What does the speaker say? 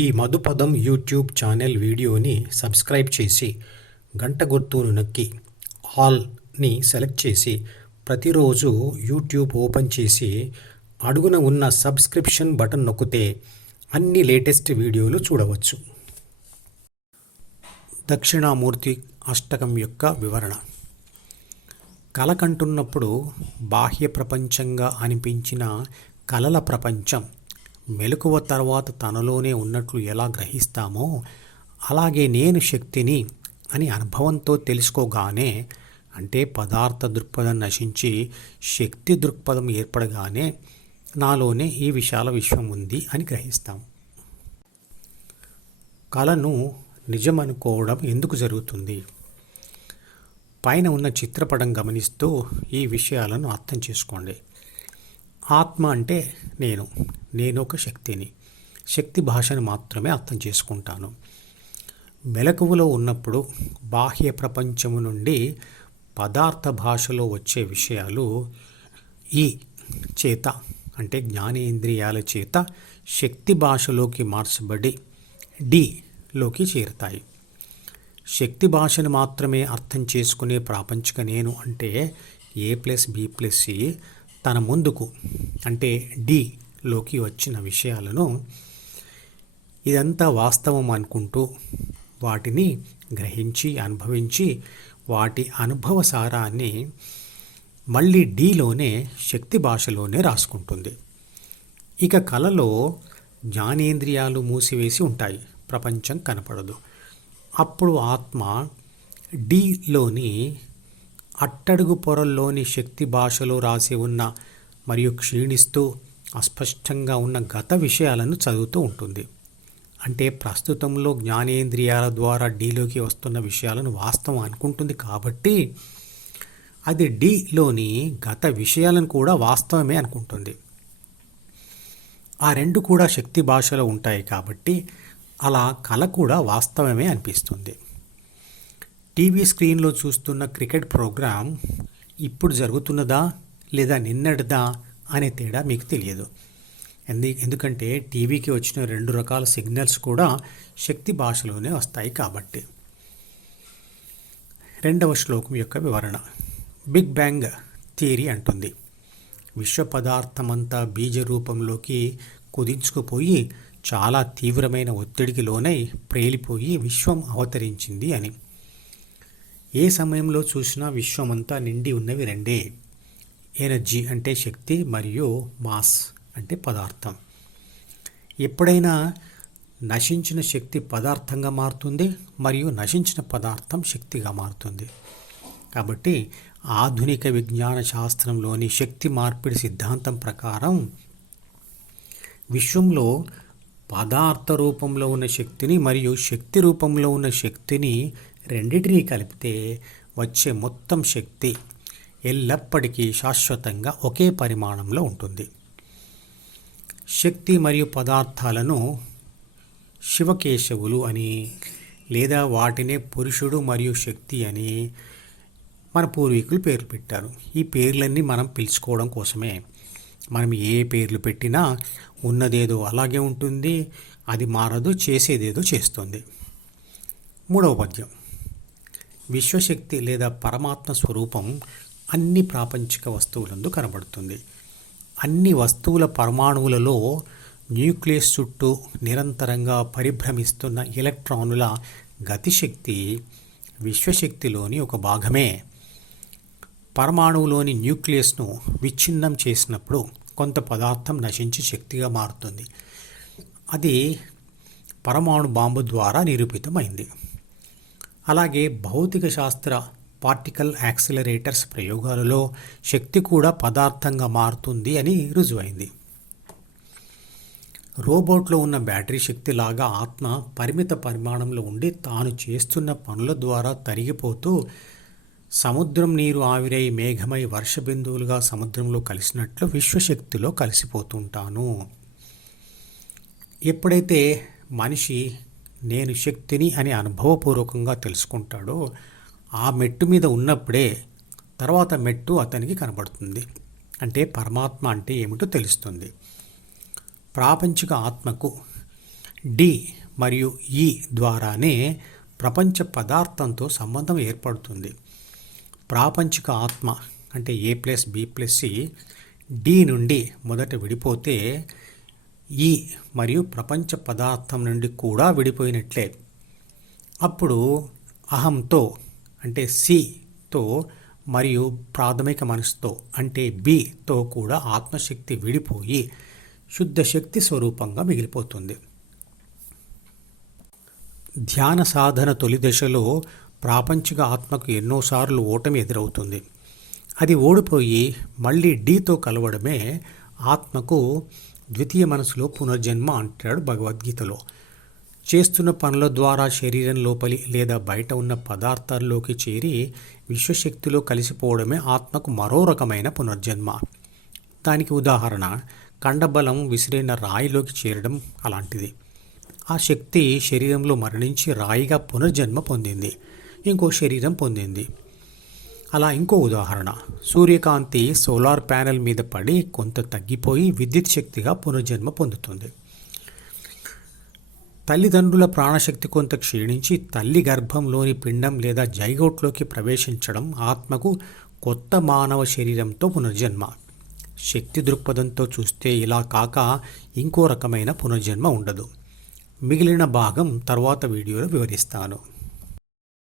ఈ మధుపదం YouTube channel వీడియోని subscribe చేసి గంట గుర్తును నొక్కి ఆల్ని సెలెక్ట్ చేసి ప్రతిరోజు యూట్యూబ్ ఓపెన్ చేసి అడుగున ఉన్న సబ్స్క్రిప్షన్ బటన్ నొక్కితే అన్ని లేటెస్ట్ వీడియోలు చూడవచ్చు. దక్షిణామూర్తి అష్టకం యొక్క వివరణ. కలకంటున్నప్పుడు బాహ్య ప్రపంచంగా అనిపించిన కలల ప్రపంచం మెలకువ తర్వాత తనలోనే ఉన్నట్లు ఎలా గ్రహిస్తామో అలాగే నేను శక్తిని అని అనుభవంతో తెలుసుకోగానే అంటే పదార్థ దృక్పథం నశించి శక్తి దృక్పథం ఏర్పడగానే నాలోనే ఈ విశాల విశ్వం ఉంది అని గ్రహిస్తాం. కళను నిజమనుకోవడం ఎందుకు జరుగుతుంది? పైన ఉన్న చిత్రపటం గమనిస్తూ ఈ విషయాలను అర్థం చేసుకోండి. ఆత్మ అంటే నేను. నేను ఒక శక్తిని. శక్తి భాషను మాత్రమే అర్థం చేసుకుంటాను. మెలకువలో ఉన్నప్పుడు బాహ్య ప్రపంచము నుండి పదార్థ భాషలో వచ్చే విషయాలు ఈ చేత అంటే జ్ఞానేంద్రియాల చేత శక్తి భాషలోకి మార్చబడి డిలోకి చేరుతాయి. శక్తి భాషను మాత్రమే అర్థం చేసుకునే ప్రాపంచిక నేను అంటే A plus B plus C తన ముందుకు అంటే డిలోకి వచ్చిన విషయాలను ఇదంతా వాస్తవం అనుకుంటూ వాటిని గ్రహించి అనుభవించి వాటి అనుభవ సారాన్ని మళ్ళీ డీలోనే శక్తి భాషలోనే రాసుకుంటుంది. ఇక కళలో జ్ఞానేంద్రియాలు మూసివేసి ఉంటాయి. ప్రపంచం కనపడదు. అప్పుడు ఆత్మ డిలోని అట్టడుగు పొరల్లోని శక్తి భాషలో రాసి ఉన్న మరియు క్షీణిస్తూ అస్పష్టంగా ఉన్న గత విషయాలను చదువుతూ ఉంటుంది. అంటే ప్రస్తుతంలో జ్ఞానేంద్రియాల ద్వారా డీలోకి వస్తున్న విషయాలను వాస్తవం అనుకుంటుంది కాబట్టి అది డీలోని గత విషయాలను కూడా వాస్తవమే అనుకుంటుంది. ఆ రెండు కూడా శక్తి భాషలో ఉంటాయి కాబట్టి అలా కళ కూడా వాస్తవమే అనిపిస్తుంది. టీవీ స్క్రీన్లో చూస్తున్న క్రికెట్ ప్రోగ్రాం ఇప్పుడు జరుగుతున్నదా లేదా నిన్నటిదా అనే తేడా మీకు తెలియదు. ఎందు ఎందుకంటే టీవీకి వచ్చిన రెండు రకాల సిగ్నల్స్ కూడా శక్తి భాషలోనే వస్తాయి కాబట్టి. రెండవ శ్లోకం యొక్క వివరణ. బిగ్ బ్యాంగ్ థియరీ అంటుంది. విశ్వ పదార్థమంతా బీజ రూపంలోకి కుదించుకుపోయి చాలా తీవ్రమైన ఒత్తిడికి లోనై ప్రేలిపోయి విశ్వం అవతరించింది అని. ఏ సమయంలో చూసినా విశ్వమంతా నిండి ఉన్నవి రెండే. ఎనర్జీ అంటే శక్తి మరియు మాస్ అంటే పదార్థం. ఎప్పుడైనా నశించిన శక్తి పదార్థంగా మారుతుంది మరియు నశించిన పదార్థం శక్తిగా మారుతుంది. కాబట్టి ఆధునిక విజ్ఞాన శాస్త్రంలోని శక్తి మార్పిడి సిద్ధాంతం ప్రకారం విశ్వంలో పదార్థ రూపంలో ఉన్న శక్తిని మరియు శక్తి రూపంలో ఉన్న శక్తిని రెండింటిని కలిపితే వచ్చే మొత్తం శక్తి ఎల్లప్పటికీ శాశ్వతంగా ఒకే పరిమాణంలో ఉంటుంది. శక్తి మరియు పదార్థాలను శివకేశవులు అని లేదా వాటినే పురుషుడు మరియు శక్తి అని మన పూర్వీకులు పేర్లు పెట్టారు. ఈ పేర్లన్నీ మనం పిలుచుకోవడం కోసమే. మనం ఏ పేర్లు పెట్టినా ఉన్నదేదో అలాగే ఉంటుంది అది మారదు చేసేదేదో చేస్తుంది. మూడవ పద్యం. విశ్వశక్తి లేదా పరమాత్మ స్వరూపం అన్ని ప్రాపంచిక వస్తువులందు కనబడుతుంది. అన్ని వస్తువుల పరమాణువులలో న్యూక్లియస్ చుట్టూ నిరంతరంగా పరిభ్రమిస్తున్న ఎలక్ట్రానుల గతిశక్తి విశ్వశక్తిలోని ఒక భాగమే. పరమాణువులోని న్యూక్లియస్ను విచ్ఛిన్నం చేసినప్పుడు కొంత పదార్థం నశించి శక్తిగా మారుతుంది. అది పరమాణు బాంబు ద్వారా నిరూపితమైంది. అలాగే భౌతిక శాస్త్ర పార్టికల్ యాక్సిలరేటర్స్ ప్రయోగాలలో శక్తి కూడా పదార్థంగా మారుతుంది అని రుజువైంది. రోబోట్లో ఉన్న బ్యాటరీ శక్తి లాగా ఆత్మ పరిమిత పరిమాణంలో ఉండి తాను చేస్తున్న పనుల ద్వారా తరిగిపోతూ సముద్రం నీరు ఆవిరై మేఘమై వర్ష బిందువులుగా సముద్రంలో కలిసినట్లు విశ్వశక్తిలో కలిసిపోతుంటాను. ఎప్పుడైతే మనిషి నేను శక్తిని అని అనుభవపూర్వకంగా తెలుసుకుంటాడో ఆ మెట్టు మీద ఉన్నప్పుడే తర్వాత మెట్టు అతనికి కనబడుతుంది. అంటే పరమాత్మ అంటే ఏమిటో తెలుస్తుంది. ప్రాపంచిక ఆత్మకు డి మరియు ఈ ద్వారానే ప్రపంచ పదార్థంతో సంబంధం ఏర్పడుతుంది. ప్రాపంచిక ఆత్మ అంటే A plus B plus C D నుండి మొదట విడిపోతే ఈ మరియు ప్రపంచ పదార్థం నుండి కూడా విడిపోయినట్లే. అప్పుడు అహంతో అంటే సితో మరియు ప్రాథమిక మనసుతో అంటే బితో కూడా ఆత్మశక్తి విడిపోయి శుద్ధ శక్తి స్వరూపంగా మిగిలిపోతుంది. ధ్యాన సాధన తొలి దశలో ప్రాపంచిక ఆత్మకు ఎన్నోసార్లు ఓటమి ఎదురవుతుంది. అది ఓడిపోయి మళ్ళీ డీతో కలవడమే ఆత్మకు ద్వితీయ మనసులో పునర్జన్మ అంటాడు భగవద్గీతలో. చేస్తున్న పనుల ద్వారా శరీరం లోపలి లేదా బయట ఉన్న పదార్థాల్లోకి చేరి విశ్వశక్తిలో కలిసిపోవడమే ఆత్మకు మరో రకమైన పునర్జన్మ. దానికి ఉదాహరణ కండబలం విసిరిన రాయిలోకి చేరడం అలాంటిది. ఆ శక్తి శరీరంలో మరణించి రాయిగా పునర్జన్మ పొందింది. ఇంకో శరీరం పొందింది. అలా ఇంకో ఉదాహరణ. సూర్యకాంతి సోలార్ ప్యానెల్ మీద పడి కొంత తగ్గిపోయి విద్యుత్ శక్తిగా పునర్జన్మ పొందుతుంది. తల్లిదండ్రుల ప్రాణశక్తి కొంత క్షీణించి తల్లి గర్భంలోని పిండం లేదా జైగోట్లోకి ప్రవేశించడం ఆత్మకు కొత్త మానవ శరీరంతో పునర్జన్మ. శక్తి దృక్పథంతో చూస్తే ఇలా కాక ఇంకో రకమైన పునర్జన్మ ఉండదు. మిగిలిన భాగం తర్వాత వీడియోలో వివరిస్తాను.